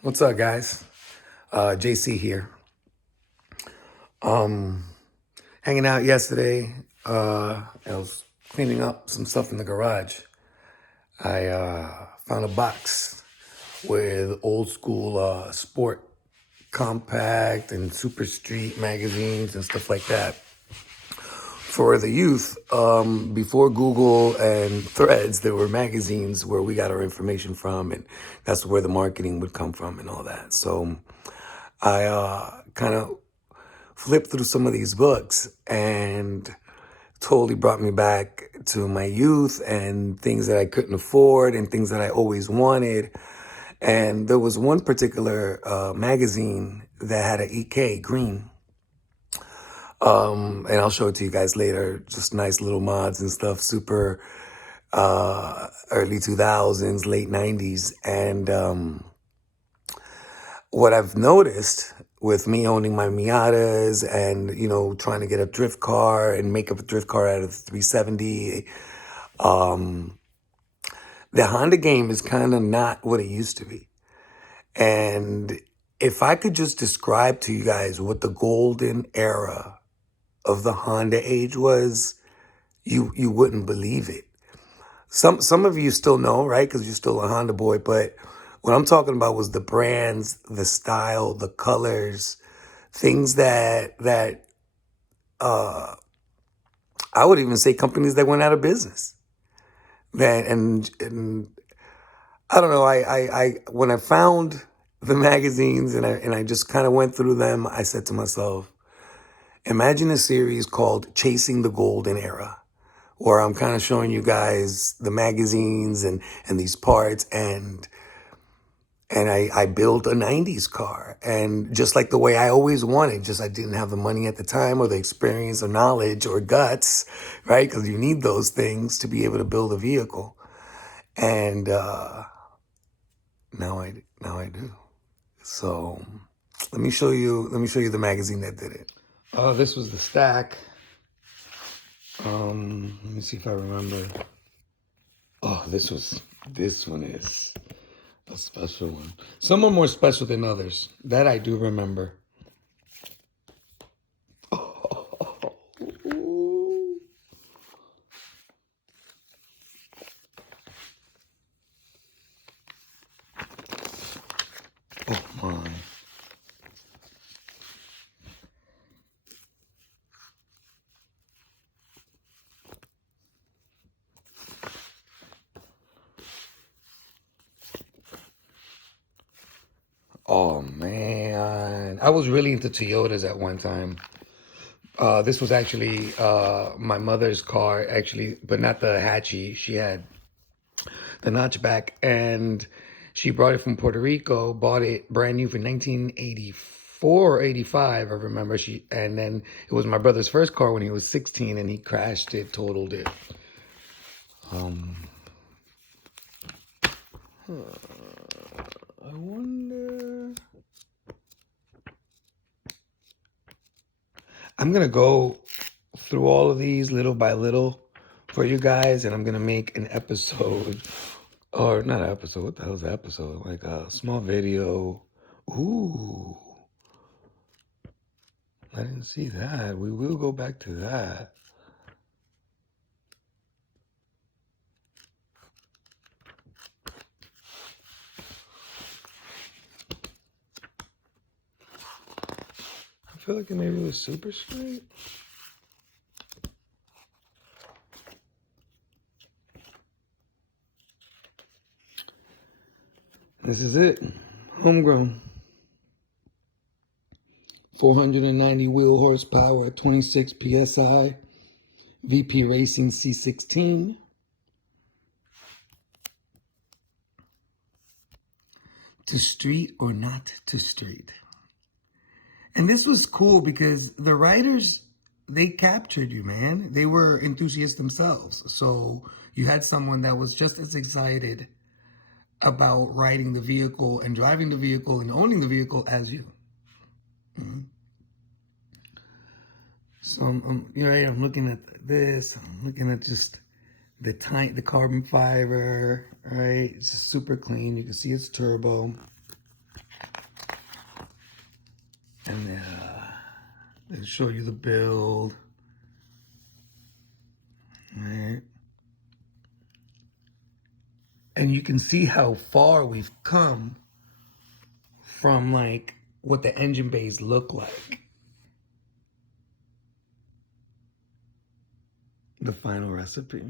What's up, guys? JC here. Um, Hanging out yesterday. I was cleaning up some stuff in the garage. I found a box with old school sport compact and super street magazines and stuff like that. For the youth, before Google and Threads, there were magazines where we got our information from, and that's where the marketing would come from and all that. So I kind of flipped through some of these books and totally brought me back to my youth and things that I couldn't afford and things that I always wanted. And there was one particular magazine that had an EK green. And I'll show it to you guys later. Just nice little mods and stuff, super early 2000s, late 90s. And what I've noticed with me owning my Miatas and, trying to get a drift car and make up a drift car out of the 370, the Honda game is kind of not what it used to be. And if I could just describe to you guys what the golden era of the Honda age was, you wouldn't believe it. Some of you still know, right? Because you're still a Honda boy. But what I'm talking about was the brands, the style, the colors, things that I would even say companies that went out of business. That and I don't know. I when I found the magazines and I just kind of went through them, I said to myself, imagine a series called Chasing the Golden Era, where I'm kind of showing you guys the magazines and these parts and I built a 90s car. And just like the way I always wanted, just I didn't have the money at the time or the experience or knowledge or guts, right? Because you need those things to be able to build a vehicle. And now I do. So let me show you the magazine that did it. This was the stack. Let me see if I remember. Oh, this one is a special one. Some are more special than others. That I do remember. Oh my. Oh man. I was really into Toyotas at one time. This was actually my mother's car, actually, but not the hatchie. She had the notchback, and she brought it from Puerto Rico, bought it brand new for 1984 or 85, I remember. And then it was my brother's first car when he was 16, and he crashed it, totaled it. I wonder. I'm gonna go through all of these little by little for you guys, and I'm gonna make an episode, or not an episode. What the hell is an episode? Like a small video. Ooh, I didn't see that. We will go back to that. I feel like it maybe was super straight. This is it. Homegrown. 490 wheel horsepower, 26 PSI, VP Racing C16. To street or not to street. And this was cool because the writers, they captured you, man. They were enthusiasts themselves. So you had someone that was just as excited about riding the vehicle and driving the vehicle and owning the vehicle as you. Mm-hmm. So I'm looking at this. I'm looking at just the carbon fiber, right? It's just super clean. You can see it's turbo. And they show you the build. Right. And you can see how far we've come from like what the engine bays look like. The final recipe.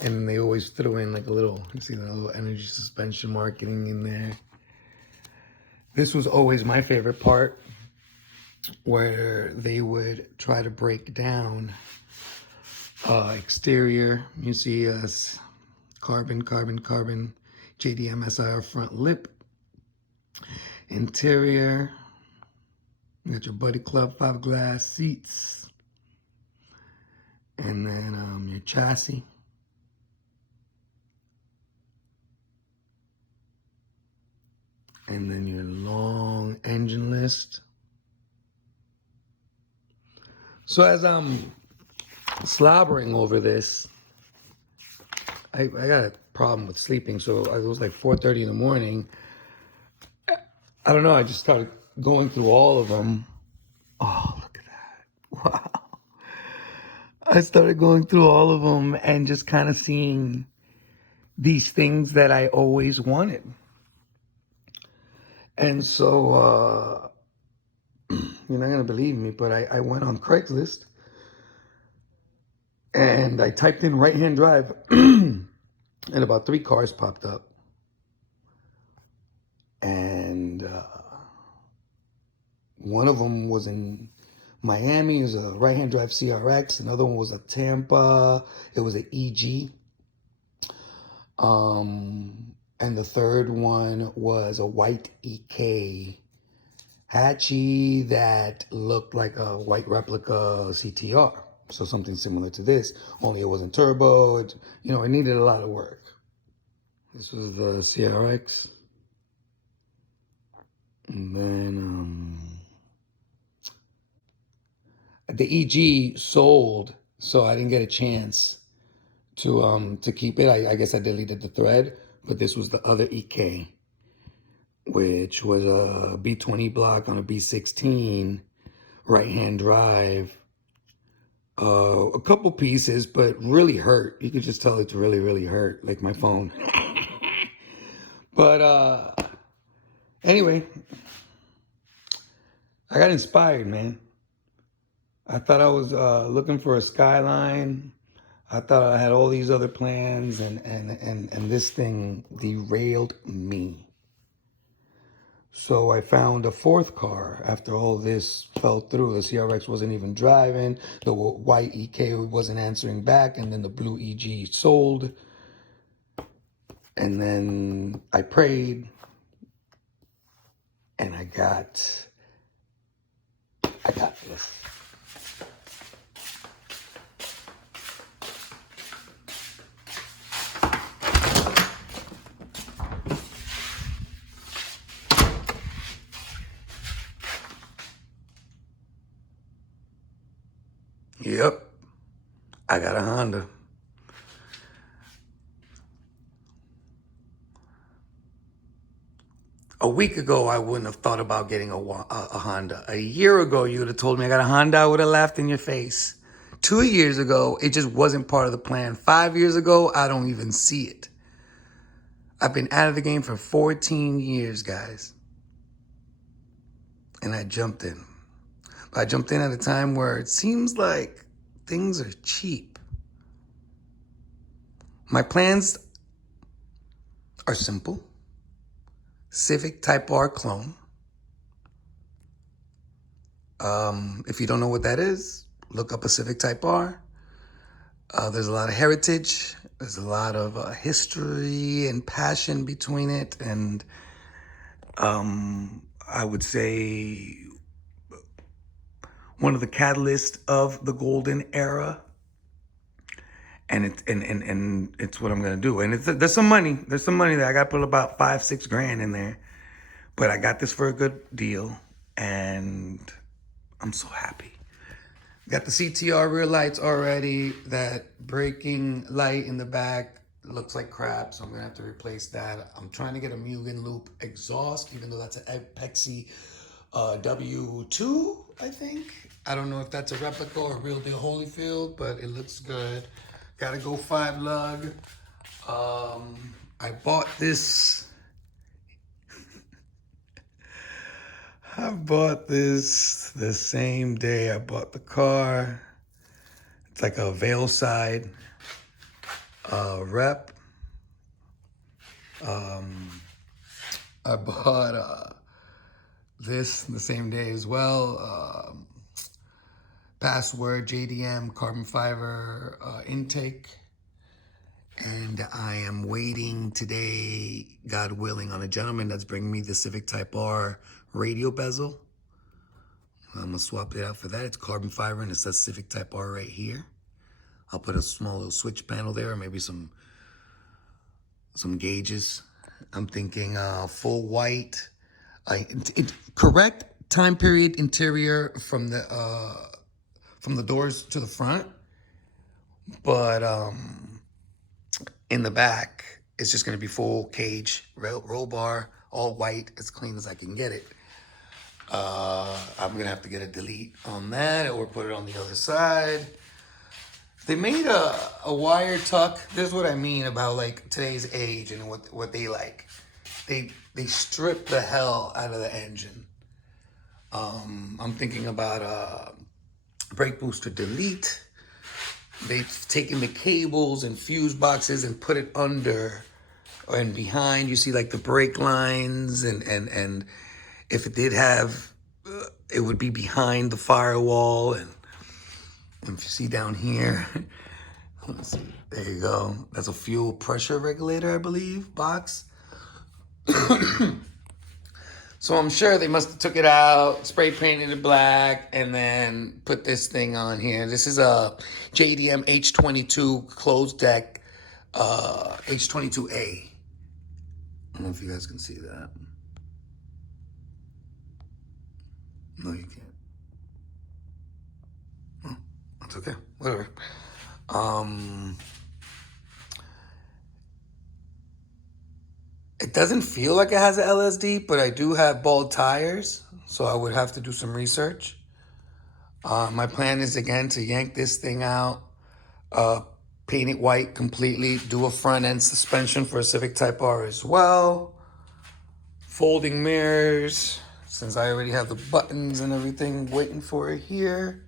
And they always throw in like a little, you see the little energy suspension marketing in there. This was always my favorite part, where they would try to break down exterior. You see us carbon, JDM-SIR front lip. Interior, you got your Buddy Club fiberglass seats. And then your chassis. And then your long engine list. So as I'm slobbering over this, I got a problem with sleeping. So it was like 4:30 in the morning. I don't know, I just started going through all of them. Oh, look at that. Wow. I started going through all of them and just kind of seeing these things that I always wanted. And so, you're not going to believe me, but I went on Craigslist and I typed in right-hand drive and about 3 cars popped up. And one of them was in Miami. It was a right-hand drive CRX. Another one was a Tampa. It was an EG. And the third one was a white EK hatchie that looked like a white replica CTR. So something similar to this, only it wasn't turbo. It needed a lot of work. This was the CRX. And then the EG sold, so I didn't get a chance to keep it. I guess I deleted the thread, but this was the other EK, which was a B20 block on a B16, right-hand drive. A couple pieces, but really hurt. You could just tell it's really, really hurt, like my phone. But anyway, I got inspired, man. I thought I was looking for a Skyline. I thought I had all these other plans, and this thing derailed me. So I found a fourth car after all this fell through. The CRX wasn't even driving. The white EK wasn't answering back. And then the blue EG sold. And then I prayed. And I got this. Yep, I got a Honda. A week ago, I wouldn't have thought about getting a Honda. A year ago, you would have told me I got a Honda, I would have laughed in your face. 2 years ago, it just wasn't part of the plan. 5 years ago, I don't even see it. I've been out of the game for 14 years, guys. And I jumped in. But I jumped in at a time where it seems like things are cheap. My plans are simple. Civic Type R clone. If you don't know what that is, look up a Civic Type R. There's a lot of heritage. There's a lot of history and passion between it. And I would say one of the catalysts of the golden era. And it's what I'm gonna do. And there's some money. There's some money there. I gotta put about $5-6 grand in there. But I got this for a good deal, and I'm so happy. Got the CTR rear lights already. That braking light in the back looks like crap, so I'm gonna have to replace that. I'm trying to get a Mugen Loop exhaust, even though that's an Pepsi W2, I think. I don't know if that's a replica or a real deal Holyfield, but it looks good. Gotta go 5 lug. I bought this. I bought this the same day I bought the car. It's like a Veilside rep. I bought this the same day as well. Password JDM carbon fiber intake. And I am waiting today, God willing, on a gentleman that's bringing me the Civic Type R radio bezel. I'm gonna swap it out for that. It's carbon fiber and it says Civic Type R right here. I'll put a small little switch panel there, maybe some gauges. I'm thinking full white. Correct time period interior from the doors to the front, but in the back it's just gonna be full cage, roll bar, all white, as clean as I can get it. I'm gonna have to get a delete on that or put it on the other side. They made a wire tuck. This is what I mean about like today's age and what they like. They strip the hell out of the engine. I'm thinking about brake booster delete. They've taken the cables and fuse boxes and put it under and behind. You see like the brake lines and if it did have, it would be behind the firewall. And if you see down here, let's see, there you go. That's a fuel pressure regulator, I believe, box. So I'm sure they must have took it out, spray painted it black, and then put this thing on here. This is a JDM H22 closed deck, H22A. I don't know if you guys can see that. No, you can't. Oh, that's okay. Whatever. It doesn't feel like it has an LSD, but I do have bald tires, so I would have to do some research. My plan is, again, to yank this thing out, paint it white completely, do a front end suspension for a Civic Type R as well. Folding mirrors, since I already have the buttons and everything waiting for it here.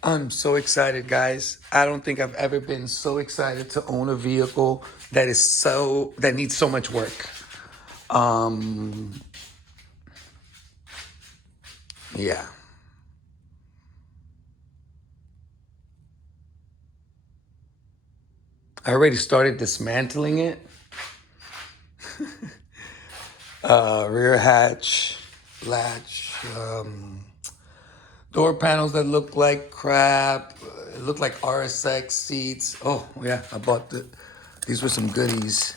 I'm so excited, guys. I don't think I've ever been so excited to own a vehicle that needs so much work. Yeah. I already started dismantling it. Rear hatch, latch, door panels that look like crap. It looked like RSX seats. Oh yeah, I bought these were some goodies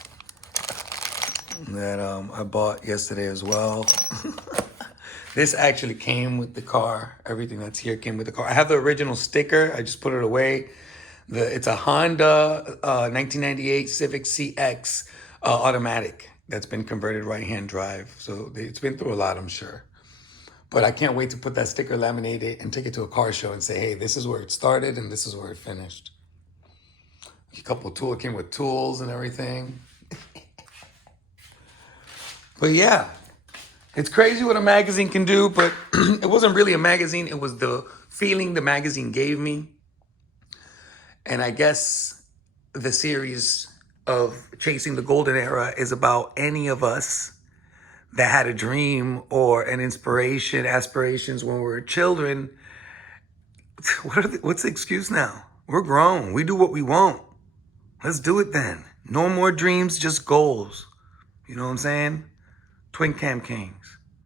that I bought yesterday as well. This actually came with the car. Everything that's here came with the car. I have the original sticker. I just put it away. It's a Honda 1998 Civic CX automatic that's been converted right-hand drive. So it's been through a lot, I'm sure. But I can't wait to put that sticker, laminate it, and take it to a car show and say, hey, this is where it started and this is where it finished. A couple of tools, it came with tools and everything. But yeah, it's crazy what a magazine can do, but it wasn't really a magazine. It was the feeling the magazine gave me. And I guess the series of Chasing the Golden Era is about any of us that had a dream or an inspiration, aspirations when we were children. What's the excuse now? We're grown. We do what we want. Let's do it then. No more dreams, just goals. You know what I'm saying? Twin Cam Kings.